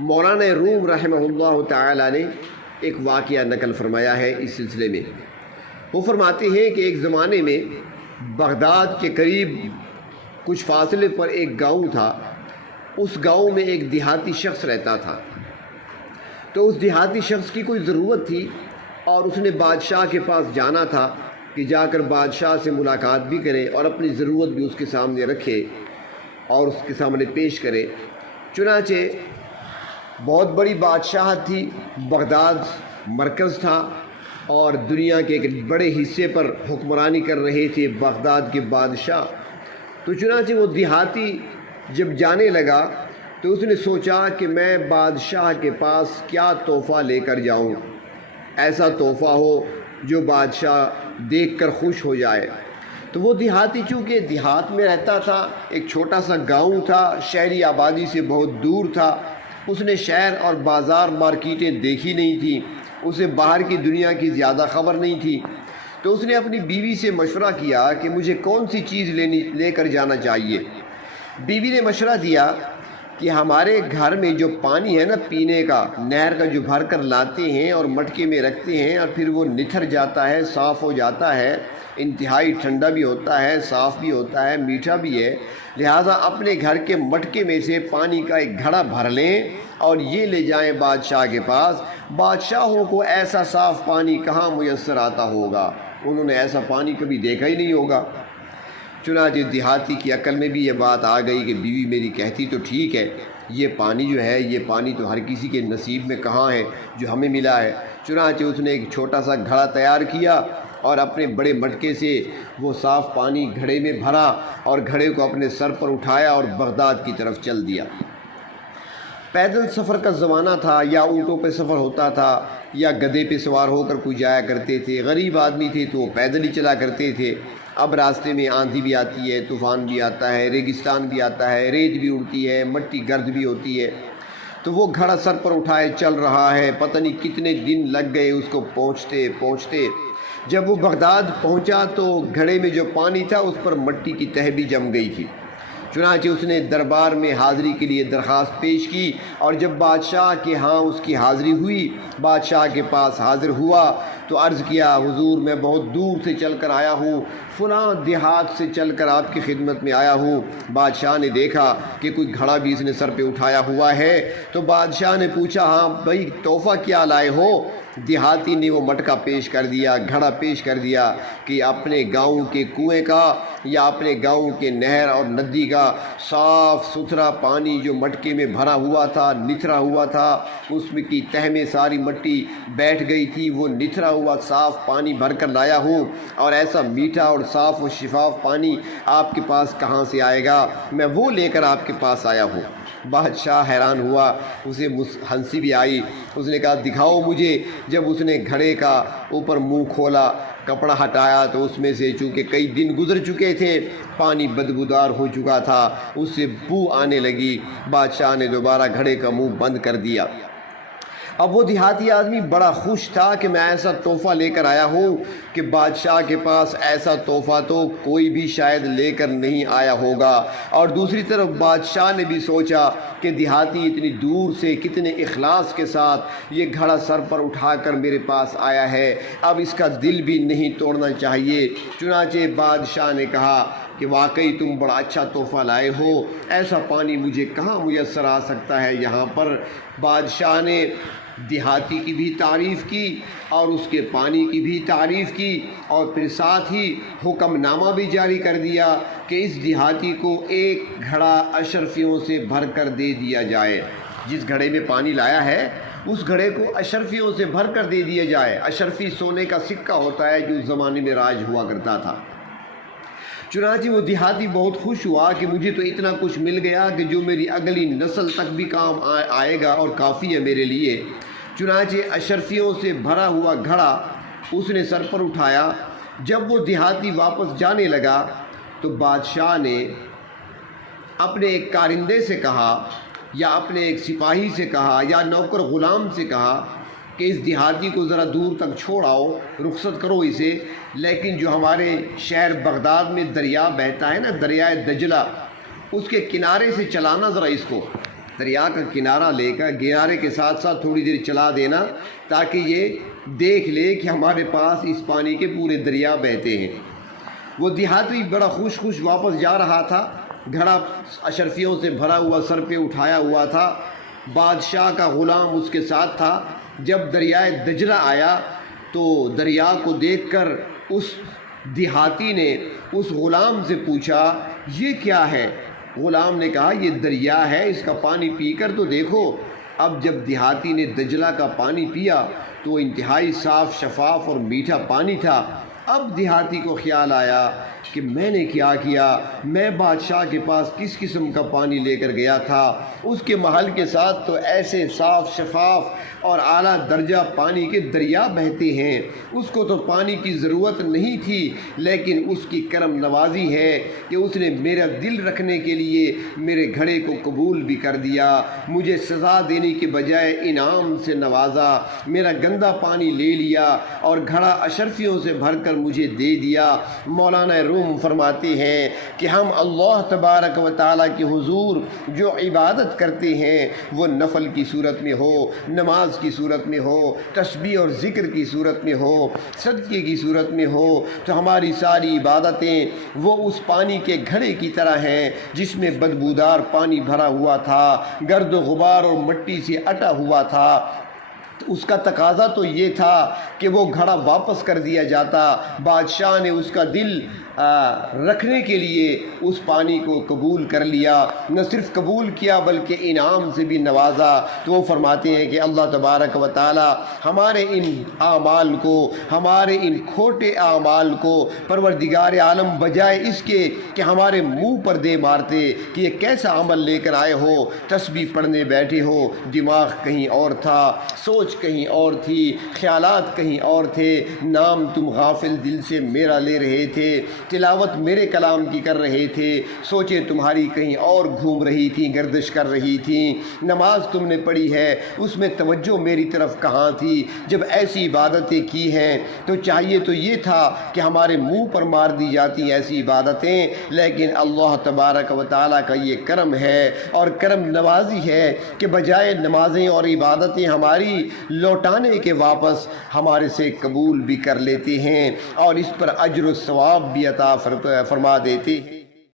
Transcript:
مولانا روم رحمہ اللہ تعالی نے ایک واقعہ نقل فرمایا ہے اس سلسلے میں۔ وہ فرماتے ہیں کہ ایک زمانے میں بغداد کے قریب کچھ فاصلے پر ایک گاؤں تھا۔ اس گاؤں میں ایک دیہاتی شخص رہتا تھا۔ تو اس دیہاتی شخص کی کوئی ضرورت تھی اور اس نے بادشاہ کے پاس جانا تھا کہ جا کر بادشاہ سے ملاقات بھی کرے اور اپنی ضرورت بھی اس کے سامنے رکھے اور اس کے سامنے پیش کرے۔ چنانچہ بہت بڑی بادشاہت تھی، بغداد مرکز تھا اور دنیا کے ایک بڑے حصے پر حکمرانی کر رہے تھے بغداد کے بادشاہ۔ تو چنانچہ وہ دیہاتی جب جانے لگا تو اس نے سوچا کہ میں بادشاہ کے پاس کیا تحفہ لے کر جاؤں، ایسا تحفہ ہو جو بادشاہ دیکھ کر خوش ہو جائے۔ تو وہ دیہاتی چونکہ دیہات میں رہتا تھا، ایک چھوٹا سا گاؤں تھا، شہری آبادی سے بہت دور تھا، اس نے شہر اور بازار مارکیٹیں دیکھی نہیں تھی، اسے باہر کی دنیا کی زیادہ خبر نہیں تھی۔ تو اس نے اپنی بیوی سے مشورہ کیا کہ مجھے کون سی چیز لے کر جانا چاہیے۔ بیوی نے مشورہ دیا کہ ہمارے گھر میں جو پانی ہے نا پینے کا، نہر کا جو بھر کر لاتے ہیں اور مٹکے میں رکھتے ہیں اور پھر وہ نتھر جاتا ہے، صاف ہو جاتا ہے، انتہائی ٹھنڈا بھی ہوتا ہے، صاف بھی ہوتا ہے، میٹھا بھی ہے، لہٰذا اپنے گھر کے مٹکے میں سے پانی کا ایک گھڑا بھر لیں اور یہ لے جائیں بادشاہ کے پاس۔ بادشاہوں کو ایسا صاف پانی کہاں میسر آتا ہوگا، انہوں نے ایسا پانی کبھی دیکھا ہی نہیں ہوگا۔ چنانچہ دیہاتی کی عقل میں بھی یہ بات آ گئی کہ بیوی میری کہتی تو ٹھیک ہے، یہ پانی جو ہے یہ پانی تو ہر کسی کے نصیب میں کہاں ہے جو ہمیں ملا ہے۔ چنانچہ اس نے ایک چھوٹا سا گھڑا تیار کیا اور اپنے بڑے مٹکے سے وہ صاف پانی گھڑے میں بھرا اور گھڑے کو اپنے سر پر اٹھایا اور بغداد کی طرف چل دیا۔ پیدل سفر کا زمانہ تھا، یا اونٹوں پہ سفر ہوتا تھا یا گدھے پہ سوار ہو کر کوئی جایا کرتے تھے، غریب آدمی تھے تو وہ پیدل ہی چلا کرتے تھے۔ اب راستے میں آندھی بھی آتی ہے، طوفان بھی آتا ہے، ریگستان بھی آتا ہے، ریت بھی اڑتی ہے، مٹی گرد بھی ہوتی ہے، تو وہ گھڑا سر پر اٹھائے چل رہا ہے۔ پتہ نہیں کتنے دن لگ گئے اس کو پہنچتے۔ جب وہ بغداد پہنچا تو گھڑے میں جو پانی تھا اس پر مٹی کی تہ بھی جم گئی تھی۔ چنانچہ اس نے دربار میں حاضری کے لیے درخواست پیش کی اور جب بادشاہ کے ہاں اس کی حاضری ہوئی، بادشاہ کے پاس حاضر ہوا تو عرض کیا حضور میں بہت دور سے چل کر آیا ہوں، فلاں دیہات سے چل کر آپ کی خدمت میں آیا ہوں۔ بادشاہ نے دیکھا کہ کوئی گھڑا بھی اس نے سر پہ اٹھایا ہوا ہے تو بادشاہ نے پوچھا ہاں بھائی تحفہ کیا لائے ہو؟ دیہاتی نے وہ مٹکا پیش کر دیا، گھڑا پیش کر دیا کہ اپنے گاؤں کے کنویں کا یا اپنے گاؤں کے نہر اور ندی کا صاف ستھرا پانی جو مٹکے میں بھرا ہوا تھا، نتھرا ہوا تھا، اس میں کی تہ میں ساری مٹی بیٹھ گئی تھی، وہ نتھرا ہوا صاف پانی بھر کر لایا ہوں، اور ایسا میٹھا اور صاف و شفاف پانی آپ کے پاس کہاں سے آئے گا، میں وہ لے کر آپ کے پاس آیا ہوں۔ بادشاہ حیران ہوا، اسے ہنسی بھی آئی، اس نے کہا دکھاؤ مجھے۔ جب اس نے گھڑے کا اوپر منہ کھولا، کپڑا ہٹایا تو اس میں سے چونکہ کئی دن گزر چکے تھے پانی بدبودار ہو چکا تھا، اس سے بو آنے لگی۔ بادشاہ نے دوبارہ گھڑے کا منہ بند کر دیا۔ اب وہ دیہاتی آدمی بڑا خوش تھا کہ میں ایسا تحفہ لے کر آیا ہوں کہ بادشاہ کے پاس ایسا تحفہ تو کوئی بھی شاید لے کر نہیں آیا ہوگا، اور دوسری طرف بادشاہ نے بھی سوچا کہ دیہاتی اتنی دور سے کتنے اخلاص کے ساتھ یہ گھڑا سر پر اٹھا کر میرے پاس آیا ہے، اب اس کا دل بھی نہیں توڑنا چاہیے۔ چنانچہ بادشاہ نے کہا کہ واقعی تم بڑا اچھا تحفہ لائے ہو، ایسا پانی مجھے کہاں میسر آ سکتا ہے یہاں پر۔ بادشاہ نے دیہاتی کی بھی تعریف کی اور اس کے پانی کی بھی تعریف کی، اور پھر ساتھ ہی حکم نامہ بھی جاری کر دیا کہ اس دیہاتی کو ایک گھڑا اشرفیوں سے بھر کر دے دیا جائے۔ جس گھڑے میں پانی لایا ہے اس گھڑے کو اشرفیوں سے بھر کر دے دیا جائے۔ اشرفی سونے کا سکہ ہوتا ہے جو اس زمانے میں راج ہوا کرتا تھا۔ چنانچہ وہ دیہاتی بہت خوش ہوا کہ مجھے تو اتنا کچھ مل گیا کہ جو میری اگلی نسل تک بھی کام آئے گا اور کافی ہے میرے لیے۔ چنانچہ اشرفیوں سے بھرا ہوا گھڑا اس نے سر پر اٹھایا۔ جب وہ دیہاتی واپس جانے لگا تو بادشاہ نے اپنے ایک کارندے سے کہا یا اپنے ایک سپاہی سے کہا یا نوکر غلام سے کہا کہ اس دیہاتی کو ذرا دور تک چھوڑ آؤ، رخصت کرو اسے، لیکن جو ہمارے شہر بغداد میں دریا بہتا ہے نا، دریائے دجلہ، اس کے کنارے سے چلانا ذرا اس کو۔ دریا کا کنارہ لے کر کنارے کے ساتھ ساتھ تھوڑی دیر چلا دینا تاکہ یہ دیکھ لے کہ ہمارے پاس اس پانی کے پورے دریا بہتے ہیں۔ وہ دیہاتی بڑا خوش واپس جا رہا تھا، گھڑا اشرفیوں سے بھرا ہوا سر پہ اٹھایا ہوا تھا، بادشاہ کا غلام اس کے ساتھ تھا۔ جب دریائے دجلہ آیا تو دریا کو دیکھ کر اس دیہاتی نے اس غلام سے پوچھا یہ کیا ہے؟ غلام نے کہا یہ دریا ہے، اس کا پانی پی کر تو دیکھو۔ اب جب دیہاتی نے دجلہ کا پانی پیا تو انتہائی صاف شفاف اور میٹھا پانی تھا۔ اب دیہاتی کو خیال آیا کہ میں نے کیا کیا، میں بادشاہ کے پاس کس قسم کا پانی لے کر گیا تھا، اس کے محل کے ساتھ تو ایسے صاف شفاف اور اعلیٰ درجہ پانی کے دریا بہتے ہیں، اس کو تو پانی کی ضرورت نہیں تھی، لیکن اس کی کرم نوازی ہے کہ اس نے میرا دل رکھنے کے لیے میرے گھڑے کو قبول بھی کر دیا، مجھے سزا دینے کے بجائے انعام سے نوازا، میرا گندا پانی لے لیا اور گھڑا اشرفیوں سے بھر کر مجھے دے دیا۔ مولانا روم فرماتے ہیں کہ ہم اللہ تبارک و تعالیٰ کے حضور جو عبادت کرتے ہیں وہ نفل کی صورت میں ہو، نماز کی صورت میں ہو، تسبیح اور ذکر کی صورت میں ہو، صدقے کی صورت میں ہو، تو ہماری ساری عبادتیں وہ اس پانی کے گھڑے کی طرح ہیں جس میں بدبودار پانی بھرا ہوا تھا، گرد و غبار اور مٹی سے اٹا ہوا تھا۔ اس کا تقاضا تو یہ تھا کہ وہ گھڑا واپس کر دیا جاتا۔ بادشاہ نے اس کا دل رکھنے کے لیے اس پانی کو قبول کر لیا، نہ صرف قبول کیا بلکہ انعام سے بھی نوازا۔ تو وہ فرماتے ہیں کہ اللہ تبارک و تعالی ہمارے ان اعمال کو، ہمارے ان کھوٹے اعمال کو پروردگار عالم بجائے اس کے کہ ہمارے منہ پر دے مارتے کہ یہ کیسا عمل لے کر آئے ہو، تسبیح پڑھنے بیٹھے ہو، دماغ کہیں اور تھا، سوچ کہیں اور تھی، خیالات کہیں اور تھے، نام تم غافل دل سے میرا لے رہے تھے، تلاوت میرے کلام کی کر رہے تھے، سوچیں تمہاری کہیں اور گھوم رہی تھیں، گردش کر رہی تھیں، نماز تم نے پڑھی ہے اس میں توجہ میری طرف کہاں تھی؟ جب ایسی عبادتیں کی ہیں تو چاہیے تو یہ تھا کہ ہمارے منہ پر مار دی جاتی ایسی عبادتیں، لیکن اللہ تبارک و تعالیٰ کا یہ کرم ہے اور کرم نوازی ہے کہ بجائے نمازیں اور عبادتیں ہماری لوٹانے کے واپس ہمارے سے قبول بھی کر لیتے ہیں اور اس پر اجر و ثواب بھی عطا فرما دیتے ہیں۔